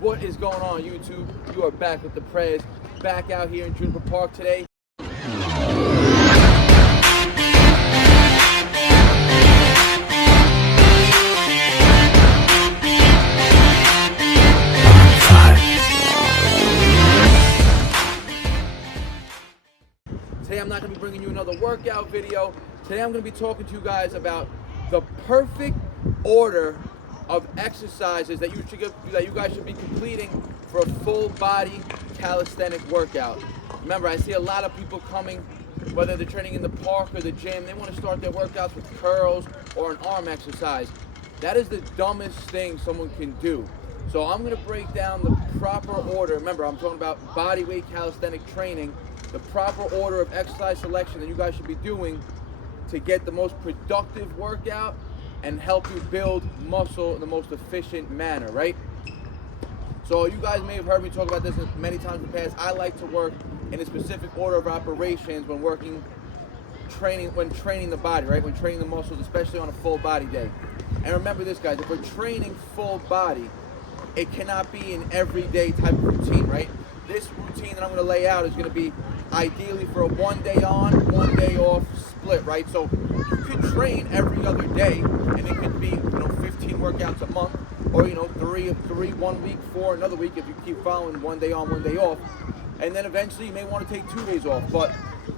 What is going on, YouTube? You are back with the Prez, back out here in Juniper Park today. Today I'm not going to be bringing you another workout video. Today I'm going to be talking to you guys about the perfect order of exercises that you guys should be completing for a full body calisthenic workout. Remember, I see a lot of people coming, whether they're training in the park or the gym, they want to start their workouts with curls or an arm exercise. That is the dumbest thing someone can do. So I'm going to break down the proper order. Remember, I'm talking about body weight calisthenic training, the proper order of exercise selection that you guys should be doing to get the most productive workout and help you build muscle in the most efficient manner, right? So you guys may have heard me talk about this many times in the past. I like to work in a specific order of operations when training the body, right? When training the muscles, especially on a full body day. And remember this, guys, if we're training full body, it cannot be an everyday type of routine, right? This routine that I'm gonna lay out is gonna be ideally for a 1 day on, 1 day off split, right? So you could train every other day, and it could be 15 workouts a month, or three 1 week, 4 another week if you keep following 1 day on, 1 day off. And then eventually you may want to take 2 days off. But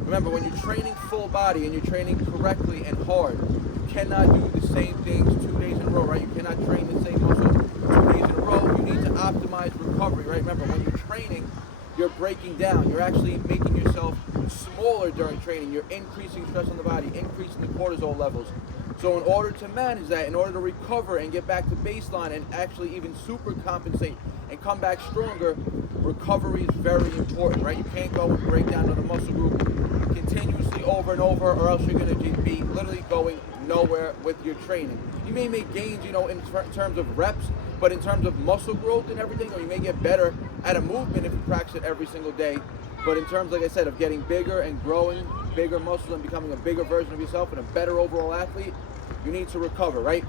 remember, when you're training full body and you're training correctly and hard, you cannot do the same things 2 days in a row, right? You cannot train the same muscles 2 days in a row. You need to optimize recovery, right? Remember, when you're training, you're breaking down. You're actually making yourself smaller during training. You're increasing stress on the body, increasing the cortisol levels. So in order to manage that, in order to recover and get back to baseline and actually even super compensate and come back stronger, recovery is very important, right? You can't go and break down another muscle group continuously over and over, or else you're going to be literally going nowhere with your training. You may make gains, in terms of reps, but in terms of muscle growth and everything, or you may get better at a movement if you practice it every single day. But in terms, like I said, of getting bigger and growing bigger muscle and becoming a bigger version of yourself and a better overall athlete, you need to recover, right?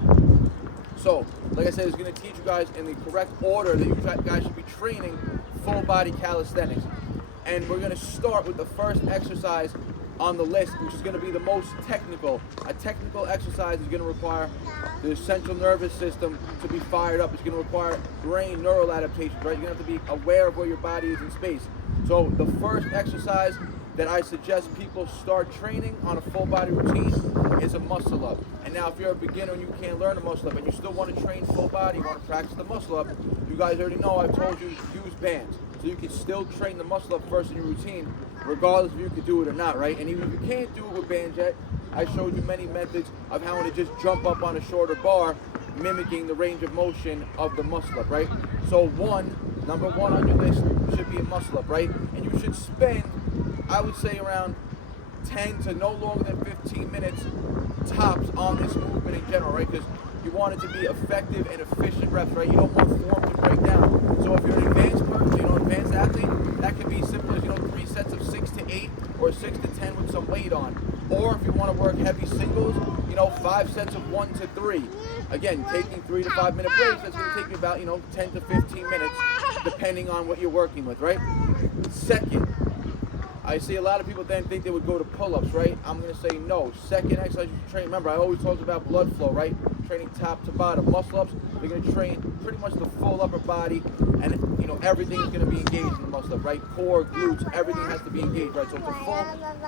So, like I said, it's going to teach you guys in the correct order that you guys should be training full body calisthenics. And we're going to start with the first exercise on the list, which is going to be the most technical. A technical exercise is going to require the central nervous system to be fired up. It's going to require brain neural adaptations, right? You're going to have to be aware of where your body is in space. So the first exercise that I suggest people start training on a full body routine is a muscle up. And now if you're a beginner and you can't learn a muscle up and you still want to train full body, you want to practice the muscle up, you guys already know I've told you use bands. So you can still train the muscle up first in your routine, regardless if you can do it or not, right? And even if you can't do it with bands yet, I showed you many methods of how to just jump up on a shorter bar, mimicking the range of motion of the muscle up, right? So number one on your list should be a muscle up, right? And you should spend, I would say, around 10 to no longer than 15 minutes tops on this movement in general, right? Because you want it to be effective and efficient reps, right? You don't want form to break down. So if you're an advanced person, advanced athlete, that can be simple as 3 sets of 6 to 8 or 6 to 10 with some weight on. Or if you want to work heavy singles, 5 sets of 1 to 3. Again, taking 3 to 5 minute breaks, that's going to take you about 10 to 15 minutes, depending on what you're working with, right? Second, I see a lot of people then think they would go to pull-ups, right? I'm going to say no. Second exercise you should train. Remember, I always talk about blood flow, right? Training top to bottom. Muscle-ups, you're going to train pretty much the full upper body, and everything is going to be engaged in the muscle-up, right? Core, glutes, everything has to be engaged, right? So it's a full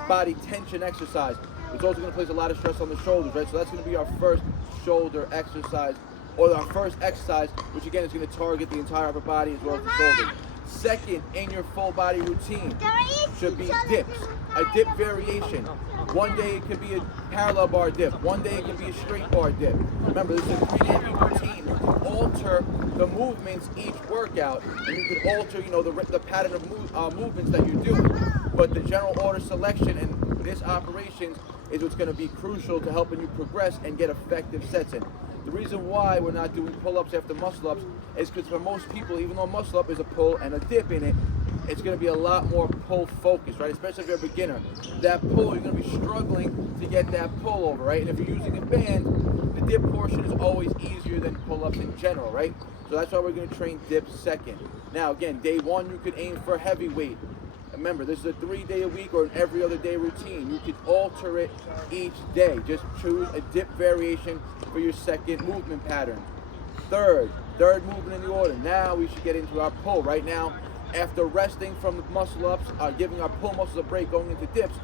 body tension exercise. It's also going to place a lot of stress on the shoulders, right? So that's going to be our first shoulder exercise, or our first exercise, which again is going to target the entire upper body as well as the shoulders. Second, in your full body routine should be dips, a dip variation. One day it could be a parallel bar dip. One day it could be a straight bar dip. Remember, this is a 3-day routine. You can alter the movements each workout, and you can alter, the pattern of movements that you're doing. But the general order selection and this operations is what's going to be crucial to helping you progress and get effective sets in. The reason why we're not doing pull-ups after muscle-ups is because for most people, even though muscle-up is a pull and a dip in it, it's going to be a lot more pull focused, right? Especially if you're a beginner. That pull, you're going to be struggling to get that pull over, right? And if you're using a band, the dip portion is always easier than pull-ups in general, right? So that's why we're going to train dips second. Now, again, day one, you could aim for heavy weight. Remember, this is a 3-day-a-week or an every other day routine. You could alter it each day. Just choose a dip variation for your second movement pattern. Third movement in the order. Now we should get into our pull. Right now, after resting from the muscle ups, giving our pull muscles a break going into dips,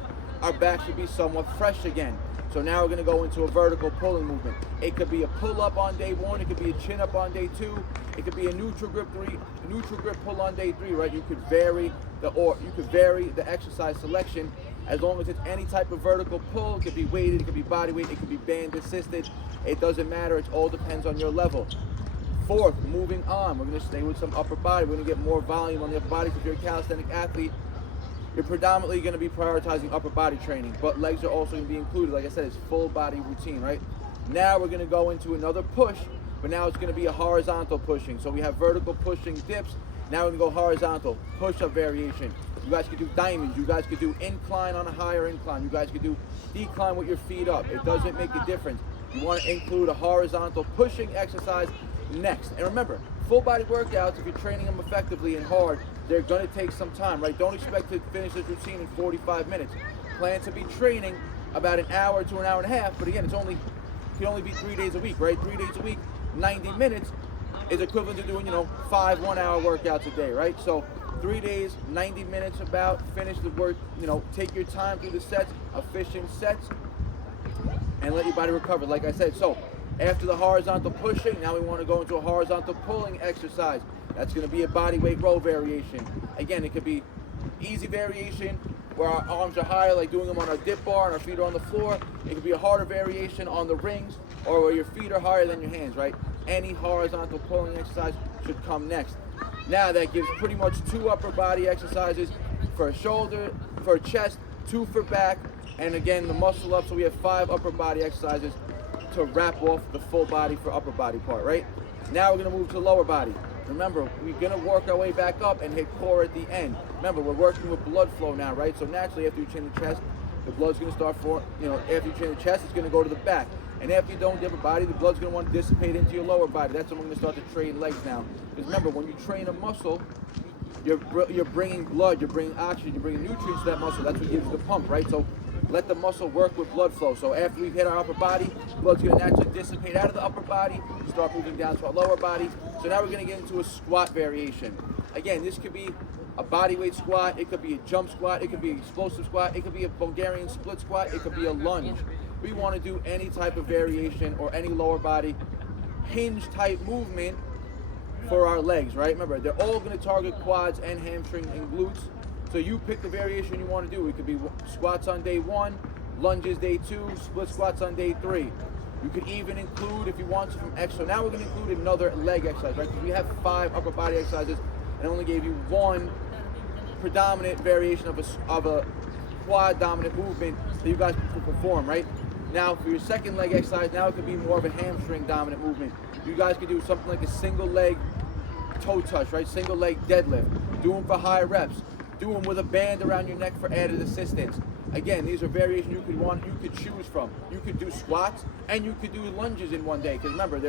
our back should be somewhat fresh again. So now we're going to go into a vertical pulling movement. It could be a pull up on day one. It could be a chin up on day two. It could be a neutral grip pull on day three, right? You could vary the exercise selection as long as it's any type of vertical pull. It could be weighted, it could be body weight, it could be band assisted. It doesn't matter. It all depends on your level. Fourth, moving on, we're going to stay with some upper body. We're going to get more volume on the upper body. If you're a calisthenic athlete, you're predominantly going to be prioritizing upper body training, but legs are also going to be included. Like I said, it's full body routine, right? Now we're going to go into another push, but now it's going to be a horizontal pushing. So we have vertical pushing dips. Now we're going to go horizontal, push-up variation. You guys could do diamonds. You guys could do incline on a higher incline. You guys could do decline with your feet up. It doesn't make a difference. You want to include a horizontal pushing exercise next. And remember, full body workouts, if you're training them effectively and hard, they're going to take some time, right? Don't expect to finish this routine in 45 minutes. Plan to be training about an hour to an hour and a half, but again, it can only be 3 days a week, right? 3 days a week, 90 minutes is equivalent to doing, 5 1-hour workouts a day, right? So 3 days, 90 minutes about, finish the work, take your time through the sets, efficient sets, and let your body recover, like I said. So after the horizontal pushing, now we want to go into a horizontal pulling exercise. That's going to be a body weight row variation. Again, it could be easy variation where our arms are higher, like doing them on our dip bar and our feet are on the floor. It could be a harder variation on the rings or where your feet are higher than your hands, right? Any horizontal pulling exercise should come next. Now that gives pretty much 2 upper body exercises for shoulder, for chest, 2 for back, and again, the muscle up. So we have 5 upper body exercises to wrap off the full body for upper body part, right? Now we're going to move to lower body. Remember, we're going to work our way back up and hit core at the end. Remember, we're working with blood flow now, right? So naturally, after you train the chest, the blood's going to start after you train the chest, it's going to go to the back. And after you don't get the body, the blood's going to want to dissipate into your lower body. That's when we're going to start to train legs now. Because remember, when you train a muscle, you're bringing blood, you're bringing oxygen, you're bringing nutrients to that muscle. That's what gives you the pump, right? So let the muscle work with blood flow. So after we've hit our upper body, blood's going to naturally dissipate out of the upper body, start moving down to our lower body. So now we're going to get into a squat variation. Again, this could be a body weight squat, it could be a jump squat, it could be an explosive squat, it could be a Bulgarian split squat, it could be a lunge. We want to do any type of variation or any lower body hinge type movement for our legs, right? Remember, they're all going to target quads and hamstrings and glutes. So you pick the variation you want to do. It could be squats on day 1, lunges day 2, split squats on day 3. You could even include, if you want to, from extra. So now we're going to include another leg exercise, right? Because we have 5 upper body exercises, and I only gave you 1 predominant variation of a quad dominant movement that you guys can perform, right? Now for your second leg exercise, now it could be more of a hamstring dominant movement. You guys could do something like a single leg toe touch, right? Single leg deadlift. Do them for high reps. Do them with a band around your neck for added assistance. Again, these are variations you could choose from. You could do squats and you could do lunges in one day. Because remember,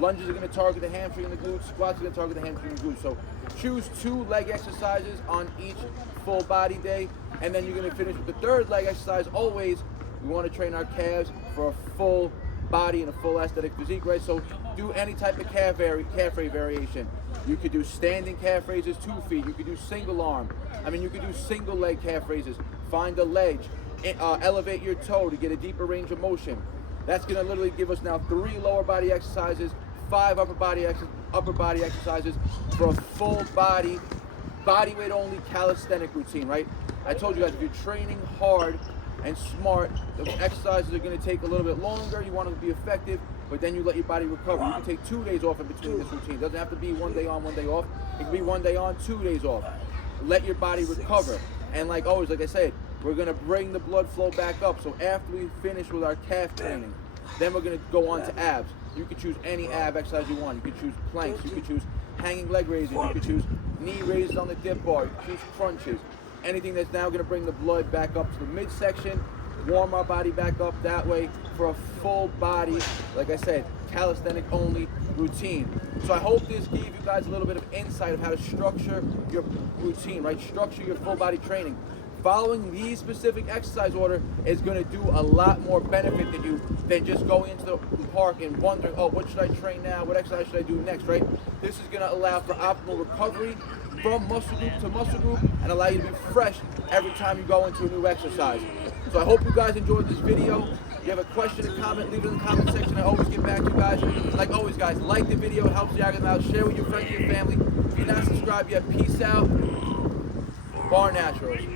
lunges are going to target the hamstring and the glutes. Squats are going to target the hamstring and the glutes. So choose 2 leg exercises on each full body day, and then you're going to finish with the 3rd leg exercise. Always, we want to train our calves for a full body and a full aesthetic physique, right? So do any type of calf raise variation. You could do standing calf raises 2 feet. You could do single arm. You could do single leg calf raises. Find a ledge. Elevate your toe to get a deeper range of motion. That's going to literally give us now 3 lower body exercises, 5 upper body exercises for a full body weight only calisthenic routine, right? I told you guys, if you're training hard and smart, the exercises are going to take a little bit longer. You want them to be effective, but then you let your body recover. You can take 2 days off in between this routine. It doesn't have to be 1 day on, 1 day off. It can be 1 day on, 2 days off. Let your body recover. And like always, like I said, we're going to bring the blood flow back up. So after we finish with our calf training, then we're going to go on to abs. You can choose any ab exercise you want. You can choose planks. You can choose hanging leg raises. You can choose knee raises on the dip bar, juice crunches, anything that's now gonna bring the blood back up to the midsection, warm our body back up that way for a full body, like I said, calisthenic only routine. So I hope this gave you guys a little bit of insight of how to structure your routine, right? Structure your full body training. Following these specific exercise order is going to do a lot more benefit than just going into the park and wondering, oh, what should I train now? What exercise should I do next, right? This is going to allow for optimal recovery from muscle group to muscle group and allow you to be fresh every time you go into a new exercise. So I hope you guys enjoyed this video. If you have a question or comment, leave it in the comment section. I always get back to you guys. Like always, guys, like the video. It helps the algorithm out. Share with your friends and your family. If you're not subscribed yet, peace out. Barnaturals.